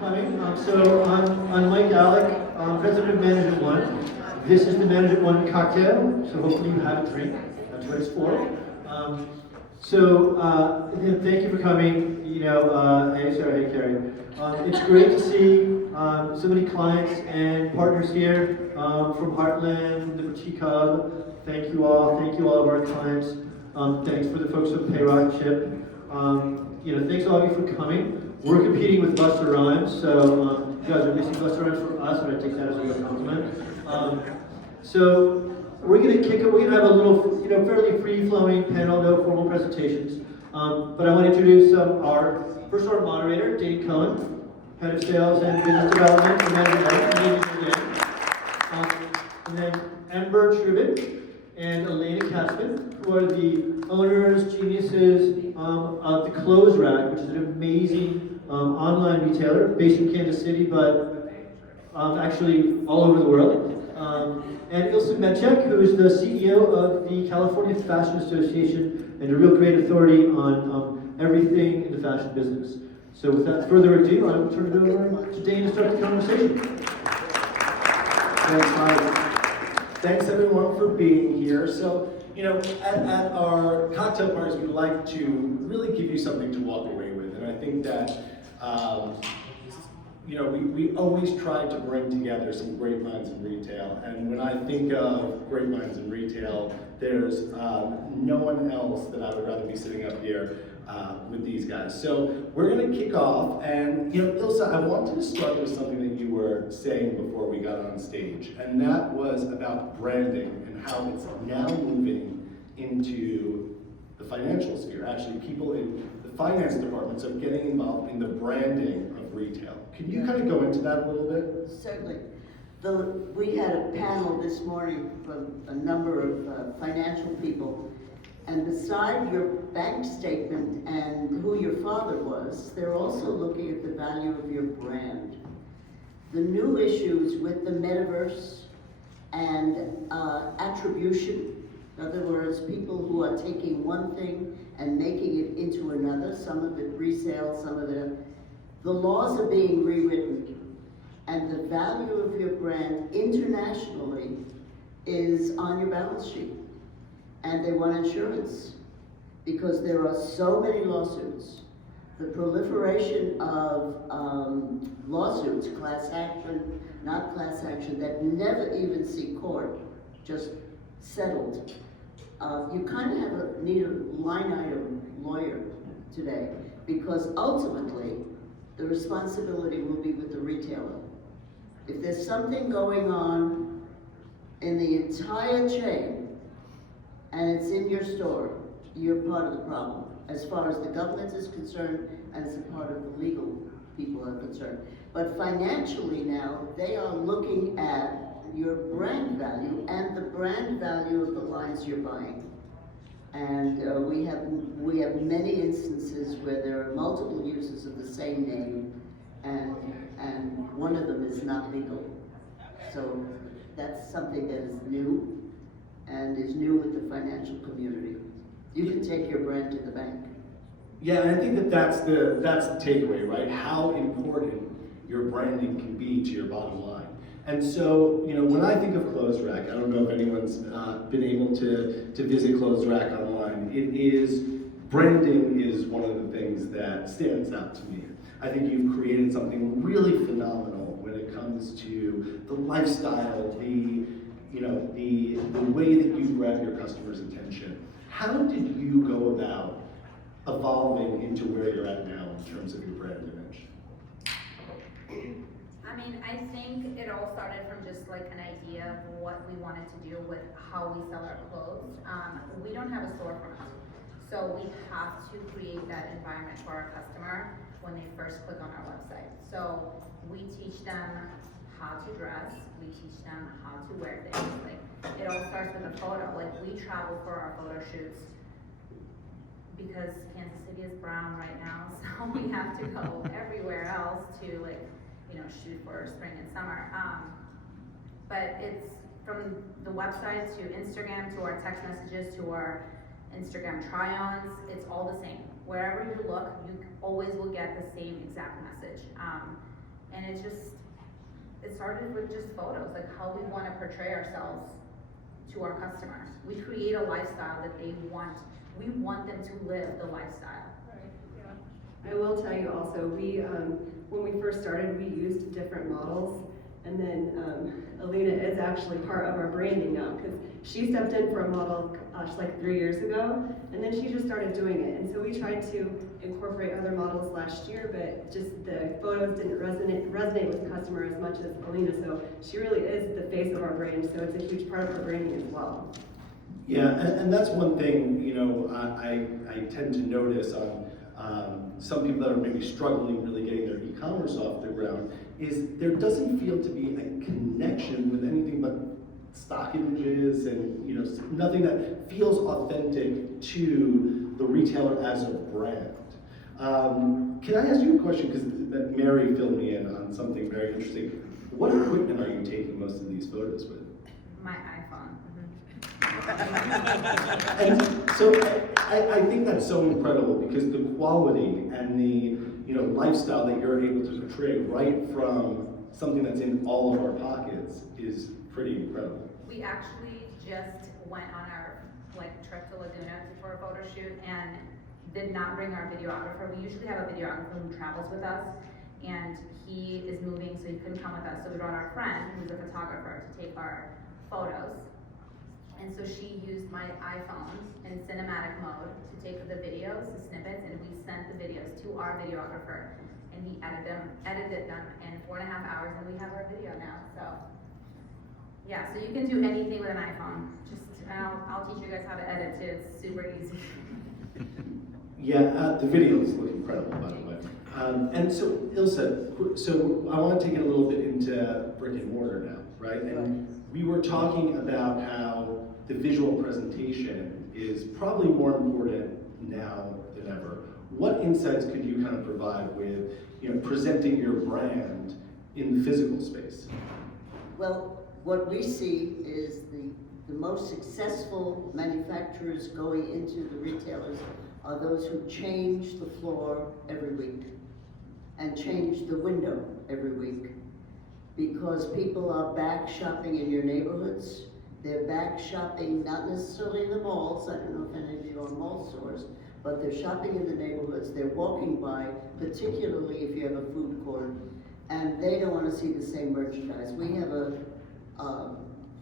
coming. I'm Mike Alic, president of Management One. This is the Management One cocktail, so hopefully you have a drink. That's what it's for. Thank you for coming. Hey Sarah, hey Carrie. It's great to see so many clients and partners here from Heartland, the Boutique Hub. Thank you all of our clients. Thanks for the folks from Payrock Chip. Thanks all of you for coming. We're competing with Busta Rhymes, so you guys are missing Busta Rhymes for us, and I take that as a real compliment. We're gonna have a little, fairly free-flowing panel, no formal presentations. But I want to introduce our moderator, Dane Cohen, head of sales and business development for Management One. And then Ember, Trubin, and Elina, Katsman, who are the owners, geniuses of the Clothes Rak, which is an amazing online retailer based in Kansas City, but actually all over the world. And Ilse Metchek, who is the CEO of the California Fashion Association and a real great authority on everything in the fashion business. So without further ado, I will turn it over to Dane to start the conversation. Thanks, Mike. Thanks everyone for being here. So, at our cocktail parties, we like to really give you something to walk away with. And I think that, we always try to bring together some great minds in retail. And when I think of great minds in retail, there's no one else that I would rather be sitting up here with these guys. So we're going to kick off, and Ilse, I wanted to start with something that you were saying before we got on stage, and that was about branding and how it's now moving into the financial sphere. Actually, people in the finance departments are getting involved in the branding of retail. Can you kind of go into that a little bit? Certainly. We had a panel this morning from a number of financial people, and beside your bank statement and who your father was, they're also looking at the value of your brand. The new issues with the metaverse and attribution, in other words, people who are taking one thing and making it into another, some of it resale, some of it, the laws are being rewritten, and the value of your brand internationally is on your balance sheet. And they want insurance because there are so many lawsuits. The proliferation of lawsuits, class action, not class action, that never even see court, just settled. You kind of need a line item lawyer today because ultimately the responsibility will be with the retailer. If there's something going on in the entire chain, and it's in your store, you're part of the problem, as far as the government is concerned, and as a part of the legal people are concerned. But financially now, they are looking at your brand value and the brand value of the lines you're buying. And we have many instances where there are multiple uses of the same name, and one of them is not legal. So that's something that is new, and is new with the financial community. You can take your brand to the bank. Yeah, and I think that's the takeaway, right? How important your branding can be to your bottom line. And so, when I think of Clothes Rak, I don't know if anyone's been able to visit Clothes Rak online. Branding is one of the things that stands out to me. I think you've created something really phenomenal when it comes to the lifestyle, the way that you grab your customers' attention. How did you go about evolving into where you're at now in terms of your brand image? I think it all started from just like an idea of what we wanted to do with how we sell our clothes. We don't have a storefront, so we have to create that environment for our customer when they first click on our website. So we teach them how to dress, we teach them how to wear things. Like, it all starts with a photo. Like, we travel for our photo shoots because Kansas City is brown right now, so we have to go everywhere else to shoot for spring and summer. But it's from the website to Instagram to our text messages to our Instagram try-ons, it's all the same. Wherever you look, you always will get the same exact message. And it started with just photos, like how we want to portray ourselves to our customers. We create a lifestyle that they want. We want them to live the lifestyle. I will tell you also, when we first started, we used different models, and then Elina is actually part of our branding now, because she stepped in for a model like 3 years ago, and then she just started doing it. And so we tried to incorporate other models last year, but just the photos didn't resonate with the customer as much as Elina, so she really is the face of our brand, so it's a huge part of our branding as well. Yeah, and that's one thing, you know, I tend to notice on some people that are maybe struggling really getting their e-commerce off the ground, is there doesn't feel to be a connection with anything but stock images and, you know, nothing that feels authentic to the retailer as a brand. Can I ask you a question, because Mary filled me in on something very interesting. What equipment are you taking most of these photos with? My iPhone. And so I think that's so incredible, because the quality and the, you know, lifestyle that you're able to portray right from something that's in all of our pockets is pretty incredible. We actually just went on our trip to Laguna for a photo shoot and did not bring our videographer. We usually have a videographer who travels with us, and he is moving, so he couldn't come with us. So we brought our friend, who's a photographer, to take our photos. And so she used my iPhone in cinematic mode to take the videos, the snippets, and we sent the videos to our videographer, and he edited them in 4.5 hours, and we have our video now. So yeah, so you can do anything with an iPhone. Just I'll teach you guys how to edit too. It's super easy. Yeah, the videos look incredible, by the way. And so, Ilse, so I want to take it a little bit into brick and mortar now, right? And we were talking about how the visual presentation is probably more important now than ever. What insights could you kind of provide with, you know, presenting your brand in the physical space? Well, what we see is the most successful manufacturers going into the retailers are those who change the floor every week and change the window every week, because people are back shopping in your neighborhoods. They're back shopping, not necessarily in the malls. I don't know if any of you are mall stores, but they're shopping in the neighborhoods. They're walking by, particularly if you have a food court, and they don't want to see the same merchandise. We have a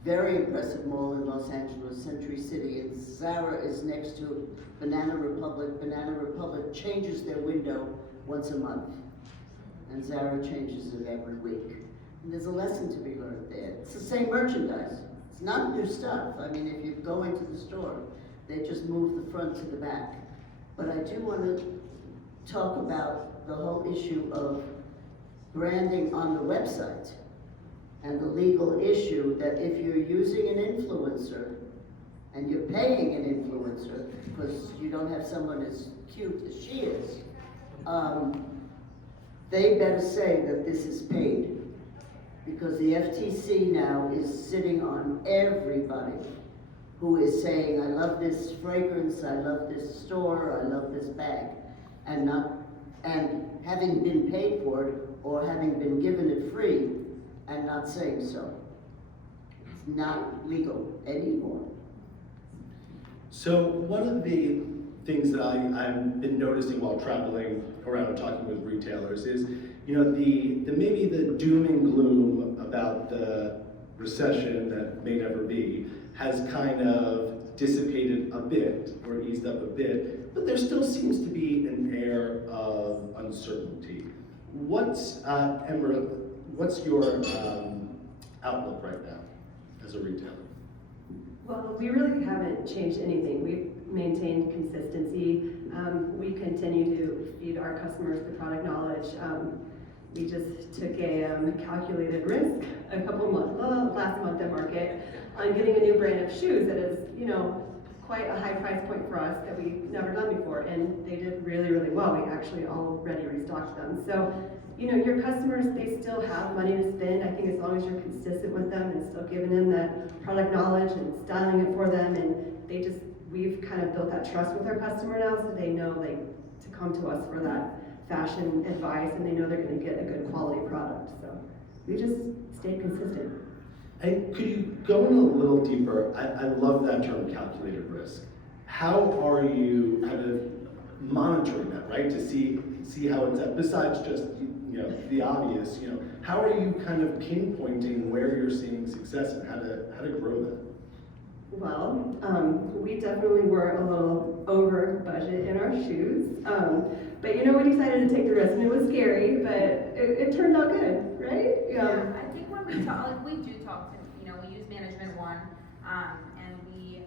very impressive mall in Los Angeles, Century City, and Zara is next to Banana Republic. Banana Republic changes their window once a month, and Zara changes it every week. And there's a lesson to be learned there. It's the same merchandise. It's not new stuff. I mean, if you go into the store, they just move the front to the back. But I do want to talk about the whole issue of branding on the website and the legal issue that if you're using an influencer and you're paying an influencer because you don't have someone as cute as she is, they better say that this is paid, because the FTC now is sitting on everybody who is saying, I love this fragrance, I love this store, I love this bag, and having been paid for it or having been given it free and not saying so. It's not legal anymore. So one of the things that I've been noticing while traveling around and talking with retailers is, you know, the maybe the doom and gloom about the recession that may never be has kind of dissipated a bit or eased up a bit, but there still seems to be an air of uncertainty. What's Ember, what's your outlook right now as a retailer? Well, we really haven't changed anything. We've maintained consistency. We continue to feed our customers the product knowledge. We just took a calculated risk a couple months, last month at market, on getting a new brand of shoes that is, you know, quite a high price point for us that we've never done before, and they did really, really well. We actually already restocked them. So, you know, your customers, they still have money to spend. I think as long as you're consistent with them and still giving them that product knowledge and styling it for them, and we've kind of built that trust with our customer now, so they know to come to us for that fashion advice, and they know they're gonna get a good quality product, so we just stayed consistent. And could you go in a little deeper? I love that term, calculated risk. How are you kind of monitoring that, right? To see how it's at, besides just, the obvious, how are you kind of pinpointing where you're seeing success and how to grow that? Well, we definitely were a little over budget in our shoes, but we decided to take the risk, and it was scary, but it turned out good, right? Yeah, I think when we talk, we do talk to, we use Management One, and we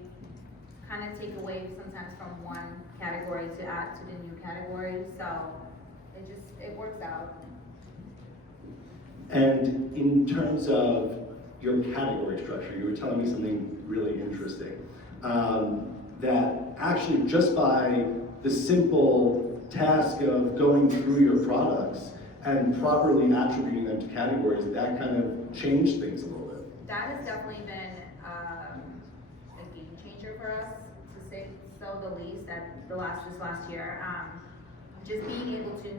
kind of take away sometimes from one category to add to the new category, so it works out. And in terms of your category structure, you were telling me something really interesting, that actually just by the simple task of going through your products and properly attributing them to categories, that kind of changed things a little bit. That has definitely been a game changer for us, to say so the least, this last year. Just being able to,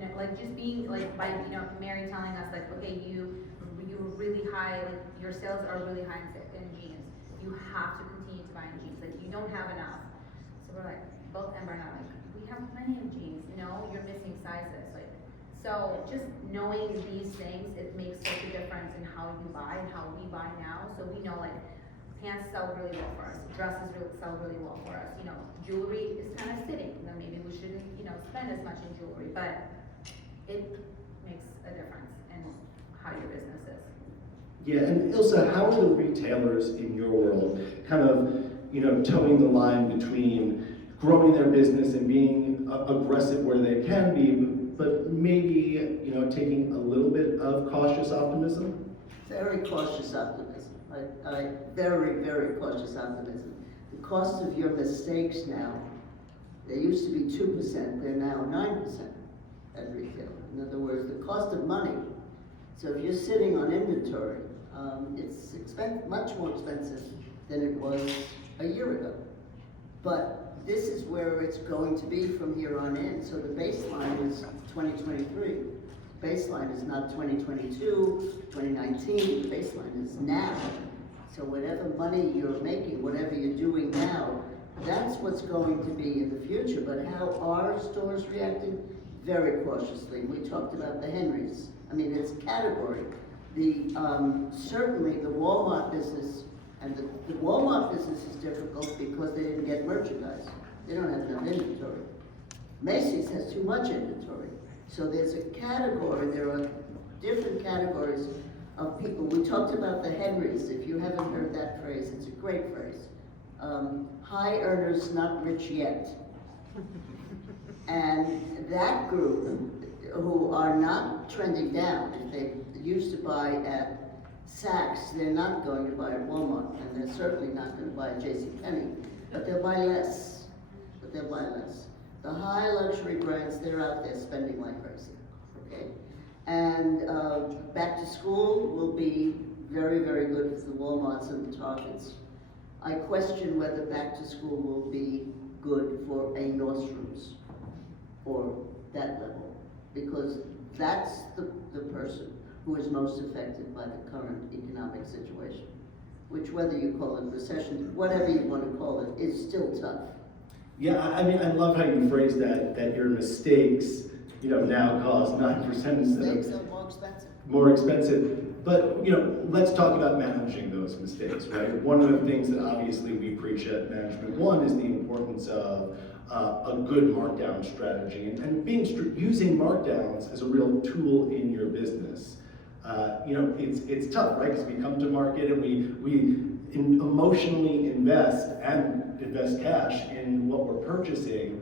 by, Mary telling us, okay, you were really high, your sales are really high in jeans. You have to continue to buy in jeans, you don't have enough. So we're both Ember and I we have plenty of jeans. No, you're missing sizes. So just knowing these things, it makes such a difference in how you buy and how we buy now. So we know pants sell really well for us, dresses sell really well for us. Jewelry is kind of sitting. Maybe we shouldn't, spend as much in jewelry, but it makes a difference in how your business is. Yeah, and Ilse, how are the retailers in your world kind of, towing the line between growing their business and being aggressive where they can be, but maybe, taking a little bit of cautious optimism? Very cautious optimism. Very, very cautious optimism. The cost of your mistakes now, they used to be 2%, they're now 9% at retail. In other words, the cost of money. So if you're sitting on inventory, it's much more expensive than it was a year ago. But this is where it's going to be from here on in. So the baseline is 2023. Baseline is not 2022, 2019, the baseline is now. So whatever money you're making, whatever you're doing now, that's what's going to be in the future. But how are stores reacting? Very cautiously. We talked about the Henrys. It's category. Certainly the Walmart business, and the Walmart business is difficult because they didn't get merchandise. They don't have enough inventory. Macy's has too much inventory. So there's a category, there are different categories of people. We talked about the Henrys. If you haven't heard that phrase, it's a great phrase. High earners, not rich yet. And that group who are not trending down, if they used to buy at Saks, they're not going to buy at Walmart, and they're certainly not going to buy at JCPenney, but they'll buy less. The high luxury brands, they're out there spending like crazy, okay? And back to school will be very, very good for the Walmarts and the Targets. I question whether back to school will be good for a Nordstrom's or that level, because that's the person who is most affected by the current economic situation, which, whether you call it recession, whatever you want to call it, is still tough. Yeah, I love how you phrase that your mistakes, now cost 9% Mistakes instead are more expensive. more expensive. But, let's talk about managing those mistakes, right? One of the things that obviously we preach at Management One is the importance of a good markdown strategy and using markdowns as a real tool in your business. It's tough, right? Because we come to market and we emotionally invest cash in what we're purchasing.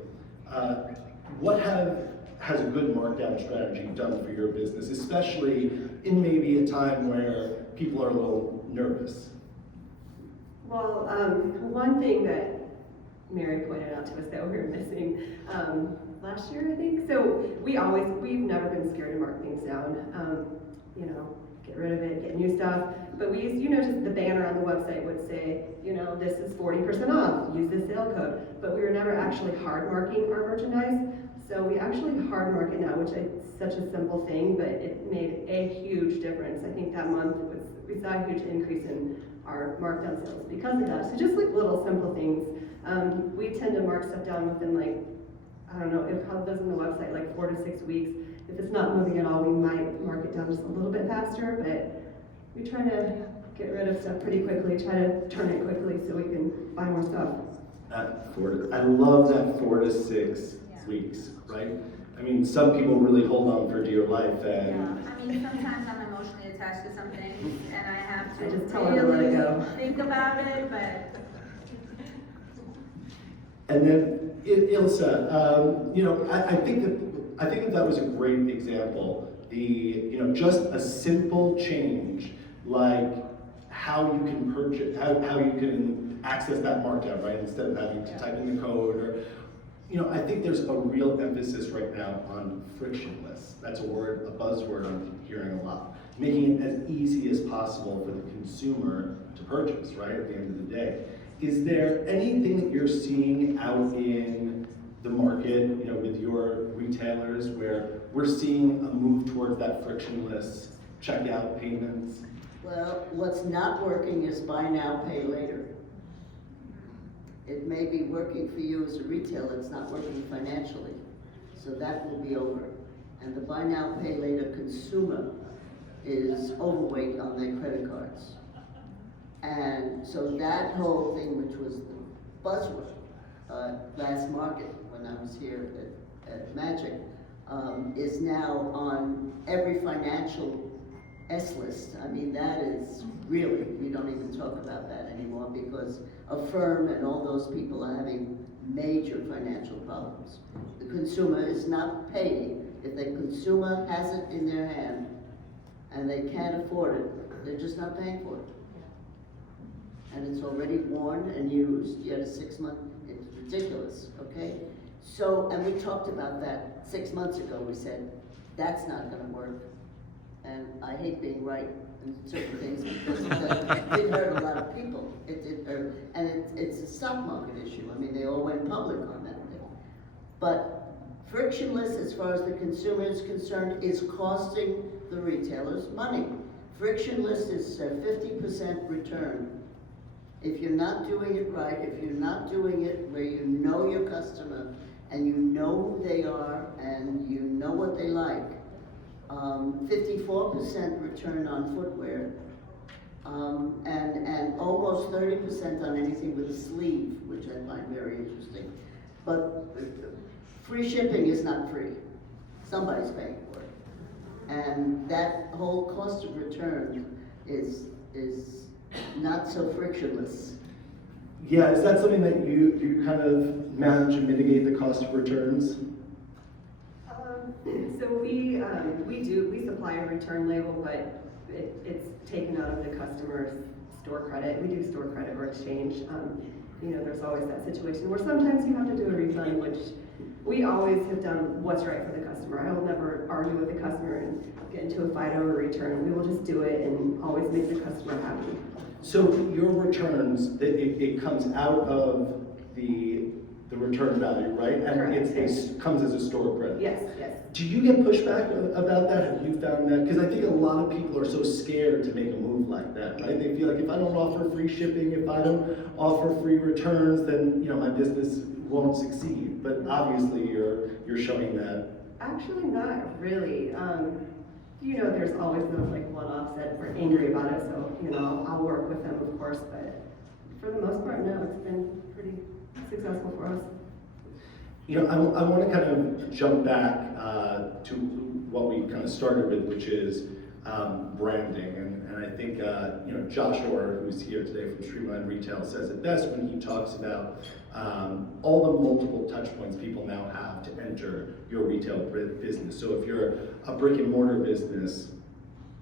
What has a good markdown strategy done for your business, especially in maybe a time where people are a little nervous? Well, one thing that Mary pointed out to us that we were missing last year, I think. So we've never been scared to mark things down. Get rid of it, get new stuff. But we used, just the banner on the website would say, this is 40% off, use this sale code. But we were never actually hard marking our merchandise. So we actually hard market now, which is such a simple thing, but it made a huge difference. I think that month we saw a huge increase in our markdown sales because of that. So just like little simple things. We tend to mark stuff down within like, I don't know, it probably does on the website like 4 to 6 weeks. If it's not moving at all, we might mark it down just a little bit faster, but we try to get rid of stuff pretty quickly, try to turn it quickly so we can buy more stuff. I love that 4 to 6 weeks, right? I mean, some people really hold on for dear life, and Yeah, I mean, sometimes I'm emotionally attached to something, and I have to I just tell them to let it go. think about it, but. And then Ilse, I think that was a great example. Just a simple change, like how you can purchase, how you can access that markdown, right? Instead of having to type in the code, or I think there's a real emphasis right now on frictionless. That's a buzzword I'm hearing a lot. Making it as easy as possible for the consumer to purchase, right? At the end of the day. Is there anything that you're seeing out in the market, with your retailers, where we're seeing a move towards that frictionless checkout payments? Well, what's not working is buy now, pay later. It may be working for you as a retailer, it's not working financially. So that will be over. And the buy now, pay later consumer is overweight on their credit cards. And so that whole thing, which was the buzzword last market when I was here at Metchek, is now on every financial S list. I mean, that is really, we don't even talk about that anymore because Affirm and all those people are having major financial problems. The consumer is not paying. If the consumer has it in their hand and they can't afford it, they're just not paying for it. And it's already worn and used, yet a 6 month, it's ridiculous, okay? So, and we talked about that 6 months ago. We said, that's not gonna work. And I hate being right in certain things because it did hurt a lot of people. It did hurt, and it's a stock market issue. I mean, they all went public on that thing. But frictionless, as far as the consumer is concerned, is costing the retailers money. Frictionless is a 50% return. If you're not doing it right, if you're not doing it where you know your customer and you know who they are and you know what they like, 54% return on footwear, and almost 30% on anything with a sleeve, which I find very interesting. But free shipping is not free. Somebody's paying for it. And that whole cost of return is not so frictionless. Yeah, is that something that you kind of manage to mitigate the cost of returns? So we supply a return label, but it's taken out of the customer's store credit. We do store credit or exchange. There's always that situation where sometimes you have to do a refund, which we always have done what's right for the customer. I will never argue with the customer and get into a fight over a return. We will just do it and always make the customer happy. So your returns, it comes out of the return value, right? And Correct. it comes as a store credit. Yes, yes. Do you get pushback about that? Have you found that? Because I think a lot of people are so scared to make a move like that, right? They feel like if I don't offer free shipping, if I don't offer free returns, then my business won't succeed. But obviously, you're showing that. Actually, not really. There's always those like one-offs that are angry about it, so I'll work with them, of course. But for the most part, no, it's been pretty successful for us. I want to kind of jump back to what we kind of started with, which is branding. And I think, Joshua, who's here today from Streamline Retail, says it best when he talks about all the multiple touch points people now have to enter your retail business. So if you're a brick and mortar business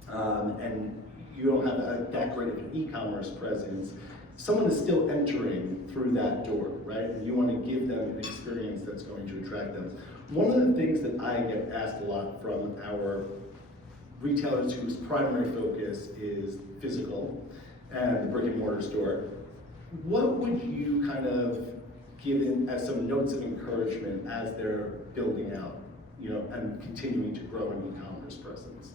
and you don't have that great of an e-commerce presence, someone is still entering through that door, right? And you want to give them an experience that's going to attract them. One of the things that I get asked a lot from our retailers whose primary focus is physical and the brick and mortar store, what would you kind of give in as some notes of encouragement as they're building out, and continuing to grow an e-commerce presence?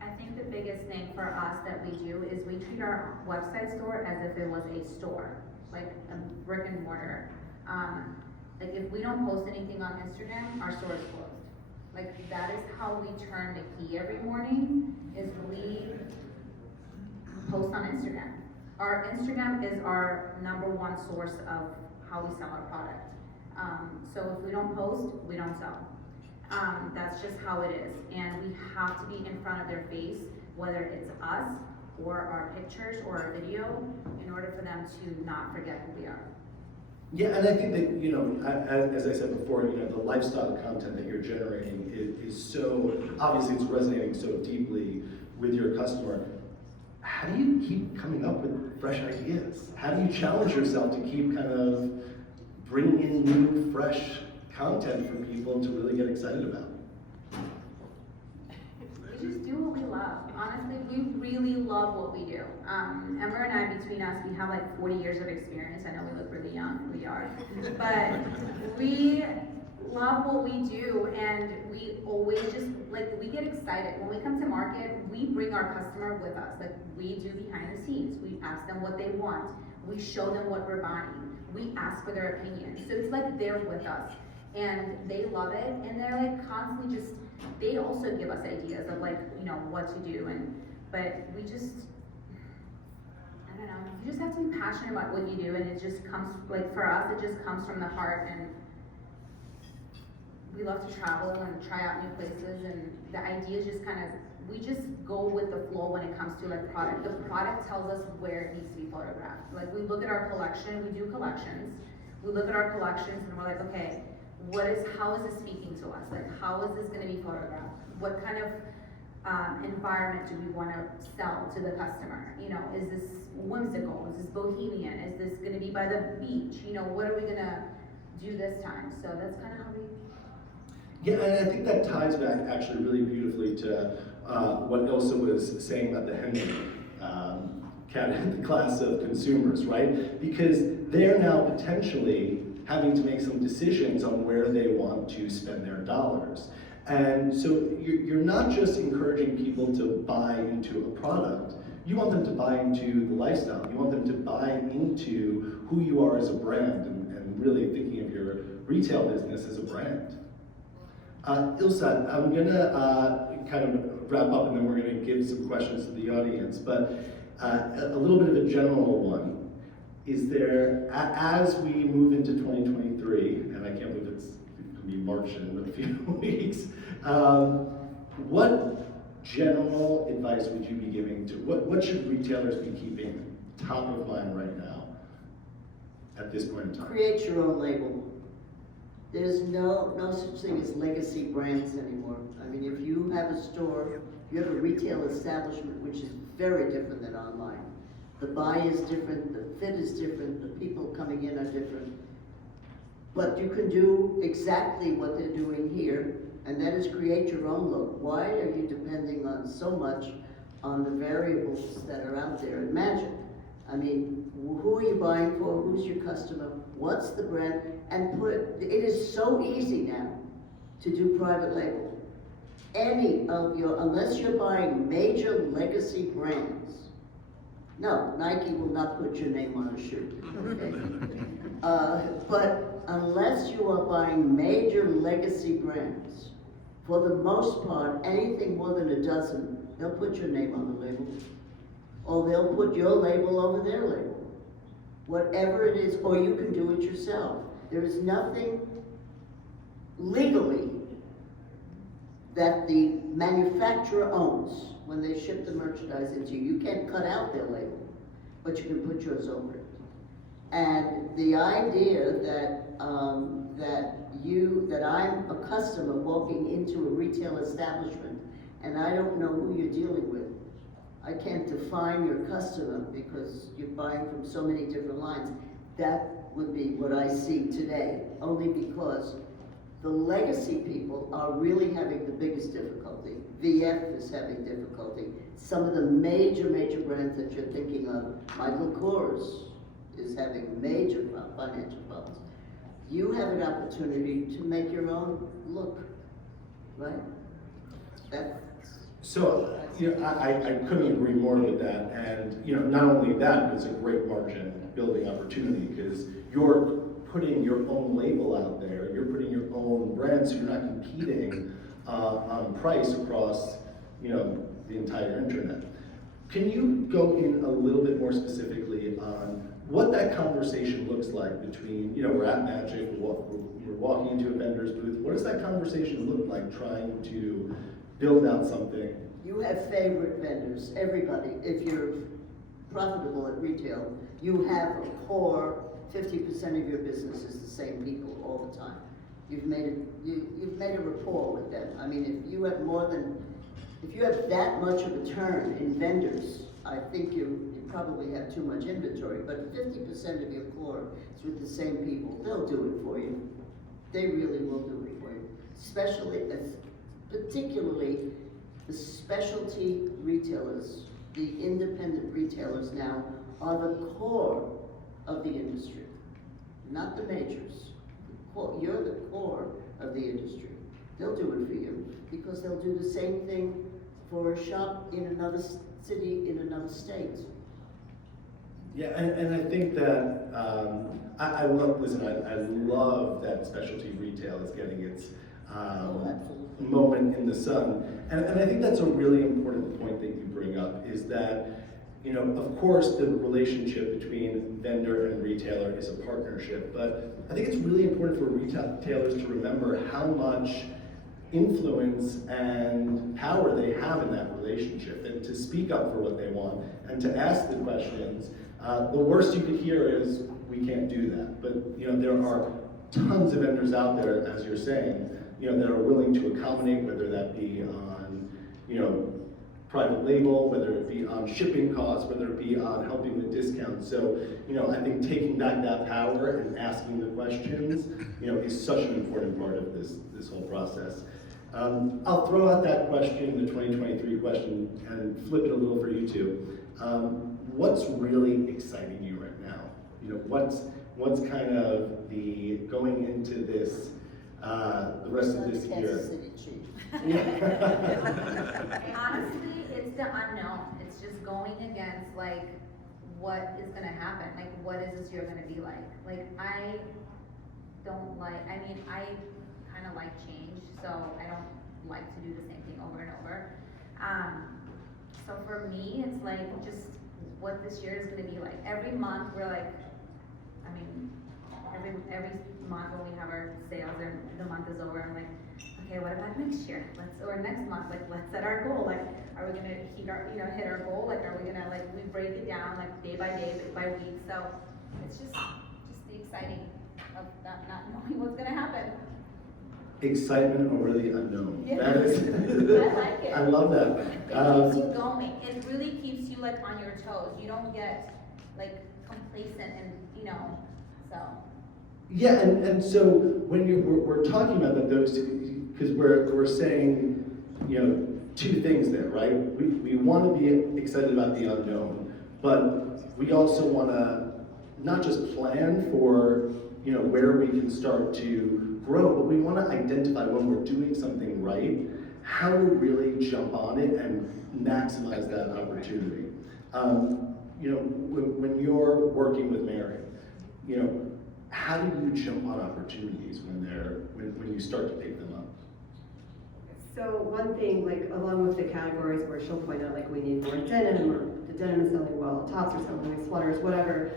I think the biggest thing for us that we do is we treat our website store as if it was a store, like a brick and mortar. Like if we don't post anything on Instagram, our store is closed. Like that is how we turn the key every morning, is we post on Instagram. Our Instagram is our #1 source of how we sell our product. So if we don't post, we don't sell. That's just how it is. And we have to be in front of their face, whether it's us or our pictures or our video, in order for them to not forget who we are. Yeah, and I think that, as I said before, the lifestyle content that you're generating is so, obviously it's resonating so deeply with your customer. How do you keep coming up with fresh ideas? How do you challenge yourself to keep kind of bringing in new, fresh content for people to really get excited about? We just do what we love. Honestly, we really love what we do. Ember and I, between us, we have like 40 years of experience. I know we look really young, we are. But we love what we do, and we always just, like, we get excited. When we come to market, we bring our customer with us. Like, we do behind the scenes. We ask them what they want. We show them what we're buying. We ask for their opinion. So it's like they're with us. And they love it, and they're like constantly just, they also give us ideas of like, what to do, but we just, I don't know, you just have to be passionate about what you do, and it just comes, like for us, it just comes from the heart, and we love to travel and try out new places, and the ideas just kind of, we just go with the flow when it comes to like product. The product tells us where it needs to be photographed. Like we look at our collection, we do collections, we look at our collections and we're like, okay, how is this speaking to us? Like, how is this gonna be photographed? What kind of environment do we wanna sell to the customer? Is this whimsical? Is this bohemian? Is this gonna be by the beach? What are we gonna do this time? So that's kind of how we. Yeah, and I think that ties back actually really beautifully to what Ilse was saying about the Henry class of consumers, right? Because they're now potentially having to make some decisions on where they want to spend their dollars. And so you're not just encouraging people to buy into a product, you want them to buy into the lifestyle. You want them to buy into who you are as a brand, and really thinking of your retail business as a brand. Ilse, I'm gonna kind of wrap up, and then we're gonna give some questions to the audience, but a little bit of a general one. Is there, as we move into 2023, and I can't believe it's going to be March in a few weeks, what general advice would you be giving to, what should retailers be keeping top of mind right now at this point in time? Create your own label. There's no such thing as legacy brands anymore. I mean, if you have a store, you have a retail establishment, which is very different than online. The buy is different, the fit is different, the people coming in are different. But you can do exactly what they're doing here, and that is create your own look. Why are you depending on so much on the variables that are out there in magic? I mean, who are you buying for? Who's your customer? What's the brand? And it is so easy now to do private label. Unless you're buying major legacy brands, no, Nike will not put your name on a shoe, okay? But unless you are buying major legacy brands, for the most part, anything more than a dozen, they'll put your name on the label. Or they'll put your label over their label. Whatever it is, or you can do it yourself. There is nothing legally that the manufacturer owns when they ship the merchandise into you. You can't cut out their label, but you can put yours over it. And the idea that that I'm a customer walking into a retail establishment and I don't know who you're dealing with. I can't define your customer because you're buying from so many different lines. That would be what I see today, only because the legacy people are really having the biggest difficulty. VF is having difficulty. Some of the major brands that you're thinking of, Michael Kors is having major financial problems. you have an opportunity to make your own look, right? That's, So, I couldn't agree more with that, and, not only that, but it's a great margin building opportunity, because you're putting your own label out there, you're putting your own brand, so you're not competing on price across, the entire internet. Can you go in a little bit more specifically on what that conversation looks like between, we're at Magic, we're walking into a vendor's booth, what does that conversation look like trying to build out something? you have favorite vendors, everybody. If you're profitable at retail, you have a core, 50% of your business is the same people all the time. You've made a rapport with them. I mean, if you have that much of a turn in vendors, I think you probably have too much inventory, but 50% of your core is with the same people. They'll do it for you. They really will do it for you. Particularly the specialty retailers, the independent retailers now are the core of the industry, not the majors. You're the core of the industry. They'll do it for you because they'll do the same thing for a shop in another city, in another state. Yeah, and I think that, I love that specialty retail is getting its moment in the sun. And I think that's a really important point that you bring up, is that, of course, the relationship between vendor and retailer is a partnership, but I think it's really important for retailers to remember how much influence and power they have in that relationship, and to speak up for what they want and to ask the questions. The worst you could hear is, we can't do that. But there are tons of vendors out there, as you're saying, that are willing to accommodate, whether that be on, private label, whether it be on shipping costs, whether it be on helping with discounts. So, I think taking back that power and asking the questions, is such an important part of this whole process. I'll throw out that question, the 2023 question, and flip it a little for you two. What's really exciting you right now? What's kind of the going into this, the rest of this year? Kansas City Chief. Honestly, it's the unknown. It's just going against, what is gonna happen? What is this year gonna be like? I kind of like change, so I don't like to do the same thing over and over. So for me, it's just what this year is gonna be like. Every month, we're every month when we have our sales and the month is over, I'm like, okay, what about next year? Or next month, let's set our goal. Are we gonna hit our goal? Are we gonna, we break it down, day by day, week by week. So it's just the exciting of not knowing what's gonna happen. Excitement over the unknown. Yeah. That is, I like it. I love that. It keeps you going. It really keeps you on your toes. You don't get complacent and so. Yeah, and so when we're talking about that, those, because we're saying, two things there, right? We want to be excited about the unknown, but we also want to not just plan for, where we can start to grow, but we want to identify when we're doing something right, how to really jump on it and maximize that opportunity. When you're working with Mary, how do you jump on opportunities when you start to pick them up? So one thing, along with the categories where she'll point out, we need more denim, or the denim is selling well, tops are selling like sweaters, whatever.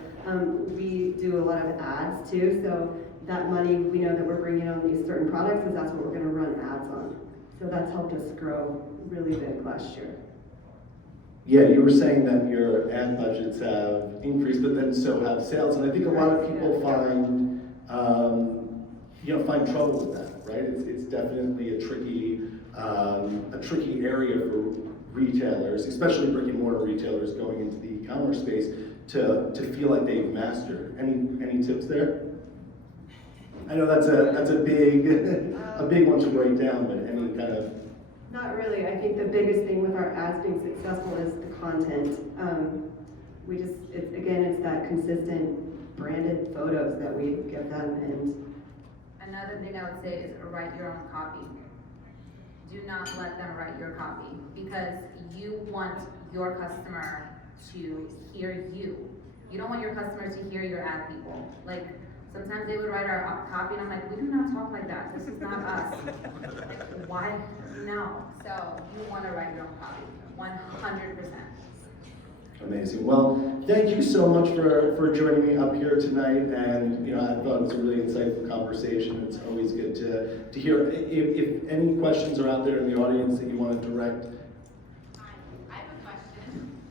We do a lot of ads too, so that money, we know that we're bringing on these certain products, and that's what we're gonna run ads on. So that's helped us grow really big last year. Yeah, you were saying that your ad budgets have increased, but then so have sales, and I think a lot of people find trouble with that, right? It's definitely a tricky area for retailers, especially brick and mortar retailers going into the e-commerce space, to feel like they've mastered. Any tips there? I know that's a big one to break down, but any kind of. Not really. I think the biggest thing with our ads being successful is the content. It's that consistent branded photos that we give them, and Another thing I would say is write your own copy. Do not let them write your copy, because you want your customer to hear you. You don't want your customers to hear your ad people. Like, sometimes they would write our copy and I'm like, we do not talk like that. This is not us. Like, why? No. So you want to write your own copy, 100%. Amazing. Well, thank you so much for joining me up here tonight. And I thought it was a really insightful conversation. It's always good to hear. If any questions are out there in the audience that you want to direct. Hi, I have a question.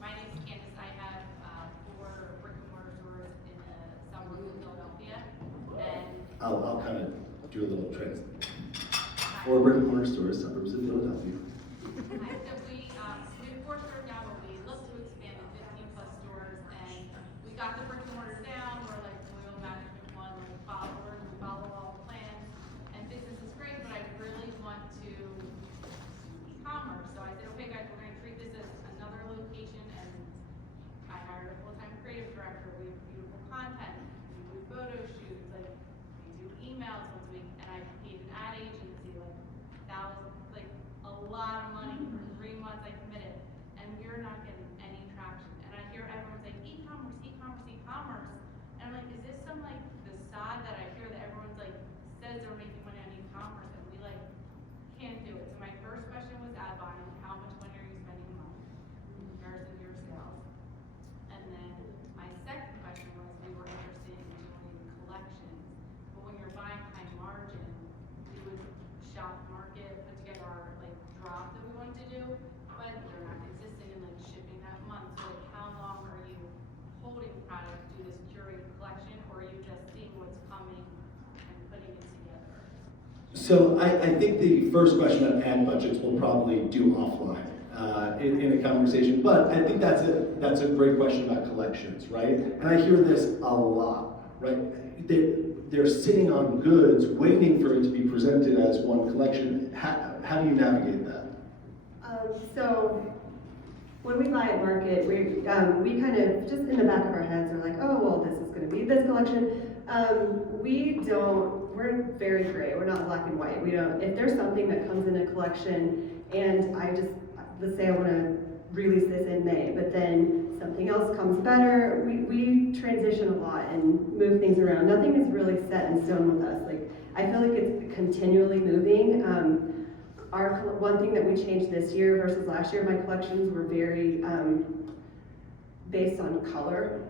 My name is Candace. I have 4 brick and mortar stores in the suburbs of Philadelphia, and I'll kind of do a little trans. 4 brick and mortar stores, suburbs of Philadelphia. so we have 4 stores now, but we look to expand to 15 plus stores, and we got the brick and mortar down. We're like oil management one, like followers. We follow all the plans, and business is great, but I really want to e-commerce. So I said, okay guys, we're gonna treat this as another location, and I hired a full-time creative director. We have beautiful content. We do photo shoots, like we do emails once a week, and I paid an ad agency like thousands, like a lot of money for 3 months. I committed, and we're not getting any traction. And I hear everyone say e-commerce, e-commerce, e-commerce, and I'm like, is this some like facade that I hear that everyone's like says they're making money on e-commerce, and we like can't do it. So my first question was ad buying. How much money are you spending a month in comparison to your sales? And then my second question was, we were interested in doing collections, but when you're buying high margin, we would shop market, put together our like drop that we wanted to do, but you're not consistent in like shipping that month. So like, how long are you holding product to do this curated collection, or are you just seeing what's coming and putting it together? So I think the first question on ad budgets we'll probably do offline in a conversation, but I think that's a great question about collections, right? And I hear this a lot, right? They're sitting on goods waiting for it to be presented as one collection. How do you navigate that? So when we buy at market, we kind of just in the back of our heads are like, oh well, this is going to be this collection. We're very gray. We're not black and white. We don't. If there's something that comes in a collection, and let's say I want to release this in May, but then something else comes better. We transition a lot and move things around. Nothing is really set in stone with us. Like, I feel like it's continually moving. One thing that we changed this year versus last year, my collections were very based on color.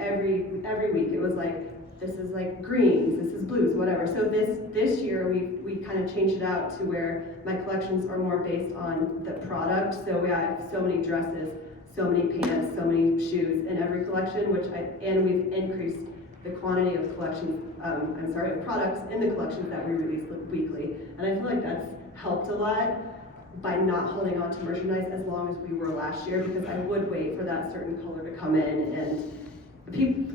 Every week it was like, this is like greens, this is blues, whatever. So this year we kind of changed it out to where my collections are more based on the product. So we have so many dresses, so many pants, so many shoes in every collection, and we've increased the quantity of products in the collections that we release weekly. And I feel like that's helped a lot by not holding on to merchandise as long as we were last year, because I would wait for that certain color to come in, and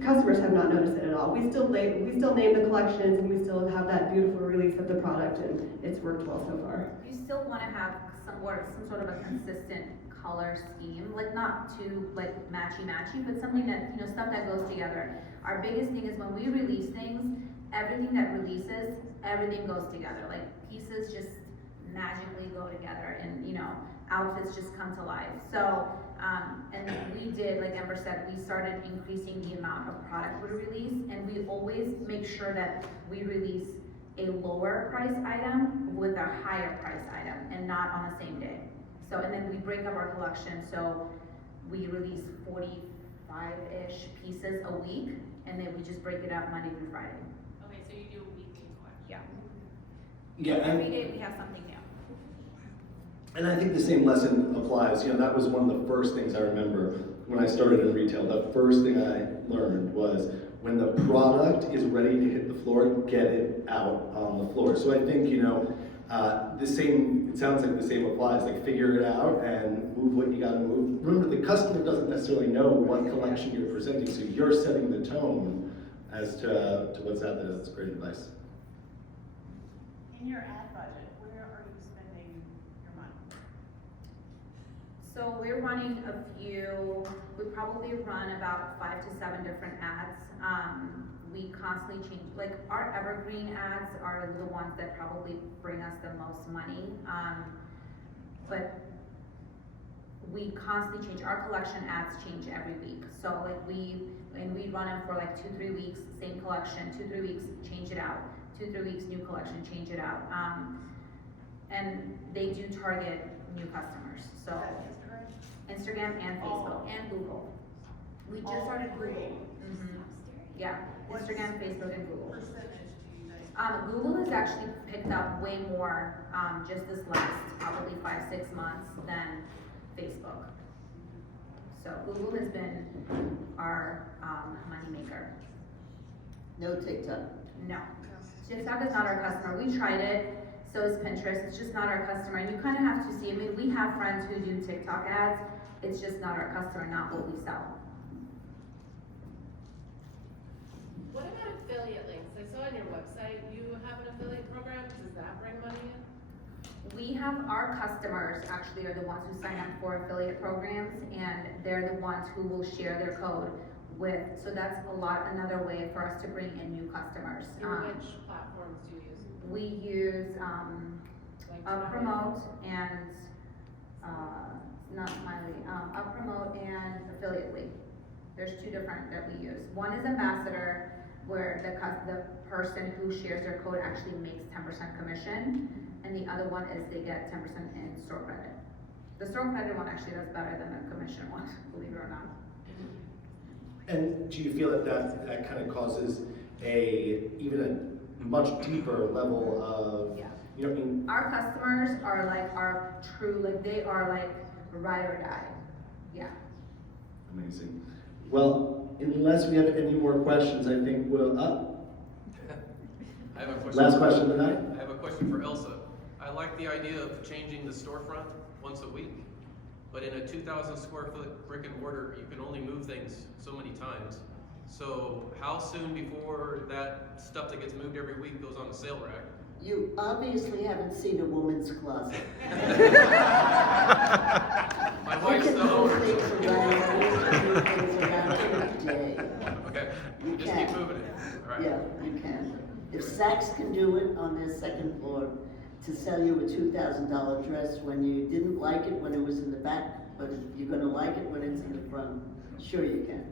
customers have not noticed it at all. We still name the collections, and we still have that beautiful release of the product, and it's worked well so far. You still want to have some sort of a consistent color scheme, like not too like matchy, but something that, stuff that goes together. Our biggest thing is when we release things, everything that releases, everything goes together. Like pieces just magically go together, and outfits just come to life. So, and we did, like Ember said, we started increasing the amount of product we release, and we always make sure that we release a lower price item with a higher price item, and not on the same day. So, and then we break up our collection, so we release 45-ish pieces a week, and then we just break it up Monday through Friday. Okay, so you do a weekly collection. Yeah. Yeah. Every day we have something new. And I think the same lesson applies. That was one of the first things I remember when I started in retail. The first thing I learned was when the product is ready to hit the floor, get it out on the floor. So I think, it sounds like the same applies. Like, figure it out and move what you gotta move. Remember, the customer doesn't necessarily know what collection you're presenting, so you're setting the tone as to what's out there. That's great advice. In your ad budget, where are you spending your money? So we're running we probably run about 5 to 7 different ads. we constantly change, like our evergreen ads are the ones that probably bring us the most money. But we constantly change, our collection ads change every week. So like we run them for like 2-3 weeks, same collection, 2-3 weeks, change it out, 2-3 weeks, new collection, change it out. And they do target new customers, so. Instagram and Facebook and Google. We just started Google. Yeah, Instagram, Facebook, and Google. Percentage do you think? Google has actually picked up way more, just this last probably 5-6 months than Facebook. So Google has been our moneymaker. No TikTok. No, TikTok is not our customer. We tried it, so is Pinterest. It's just not our customer. And you kind of have to see, I mean, we have friends who do TikTok ads. It's just not our customer, not what we sell. What about affiliate links? I saw on your website you have an affiliate program. Does that bring money in? We have our customers actually are the ones who sign up for affiliate programs, and they're the ones who will share their code with, so that's another way for us to bring in new customers. Which platforms do you use? We use Promote and not Smiley, Promote and Affiliate Link. There's 2 different that we use. One is Ambassador, where the person who shares their code actually makes 10% commission, and the other one is they get 10% in store credit. The store credit one actually does better than the commission one, believe it or not. And do you feel that kind of causes even a much deeper level of, Yeah. you know, I mean, Our customers are like our true, like they are like ride or die. Yeah. amazing. Well, unless we have any more questions, I think we'll, I have a question. last question tonight? I have a question for Ilse. I like the idea of changing the storefront once a week, but in a 2,000 square foot brick and mortar, you can only move things so many times. So how soon before that stuff that gets moved every week goes on the sale rack? You obviously haven't seen a woman's closet. My You wife's can the move owner. things around, you can move things around every day. Okay, You just can. keep moving it. All right. Yeah, you can. If Saks can do it on their second floor to sell you a $2,000 dress when you didn't like it when it was in the back, but you're gonna like it when it's in the front, sure you can.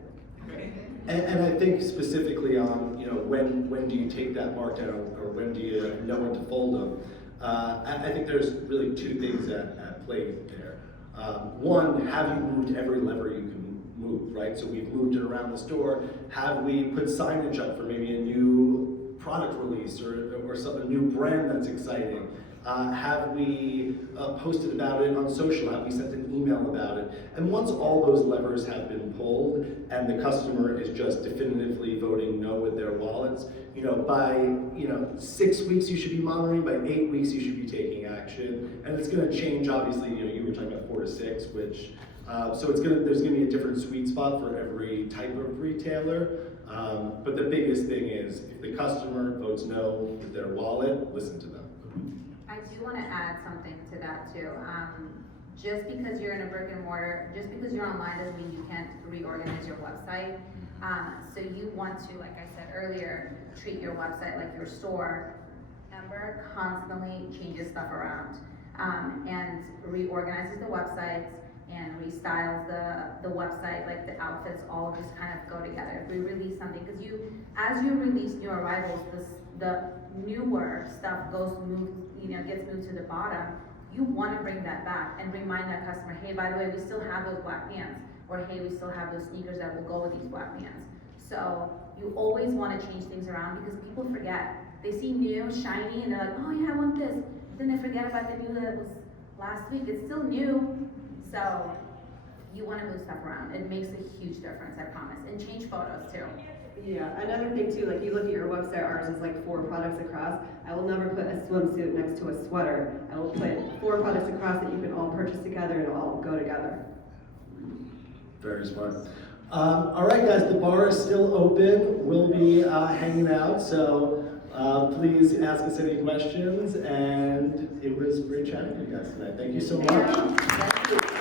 Okay. And I think specifically on, you know, when do you take that markdown, or when do you know when to fold them? I think there's really 2 things at play there. One, have you moved every lever you can move, right? So we've moved it around the store. Have we put signage up for maybe a new product release or some a new brand that's exciting? Have we posted about it on social? Have we sent an email about it? And once all those levers have been pulled and the customer is just definitively voting no with their wallets, you know, by 6 weeks you should be monitoring, by 8 weeks you should be taking action. And it's gonna change, obviously, you know, you were talking about 4 to 6, which, so there's gonna be a different sweet spot for every type of retailer. But the biggest thing is, if the customer votes no with their wallet, listen to them. I do want to add something to that too. Just because you're in a brick and mortar, just because you're online doesn't mean you can't reorganize your website. So you want to, like I said earlier, treat your website like your store. Ember constantly changes stuff around and reorganizes the websites and restyles the website, like the outfits all just kind of go together. If we release something, because as you release new arrivals, the newer stuff gets moved to the bottom. You want to bring that back and remind that customer, hey, by the way, we still have those black pants, or hey, we still have those sneakers that will go with these black pants. So you always want to change things around because people forget. They see new, shiny, and they're like, oh yeah, I want this. Then they forget about the new that was last week. It's still new. So you want to move stuff around. It makes a huge difference, I promise. And change photos too. Yeah, another thing too, like you look at your website, ours is like 4 products across. I will never put a swimsuit next to a sweater. I will put 4 products across that you can all purchase together and it'll all go together. Very smart. All right, guys, the bar is still open. We'll be hanging out, so please ask us any questions. And it was great chatting with you guys tonight. Thank you so much. Thank you.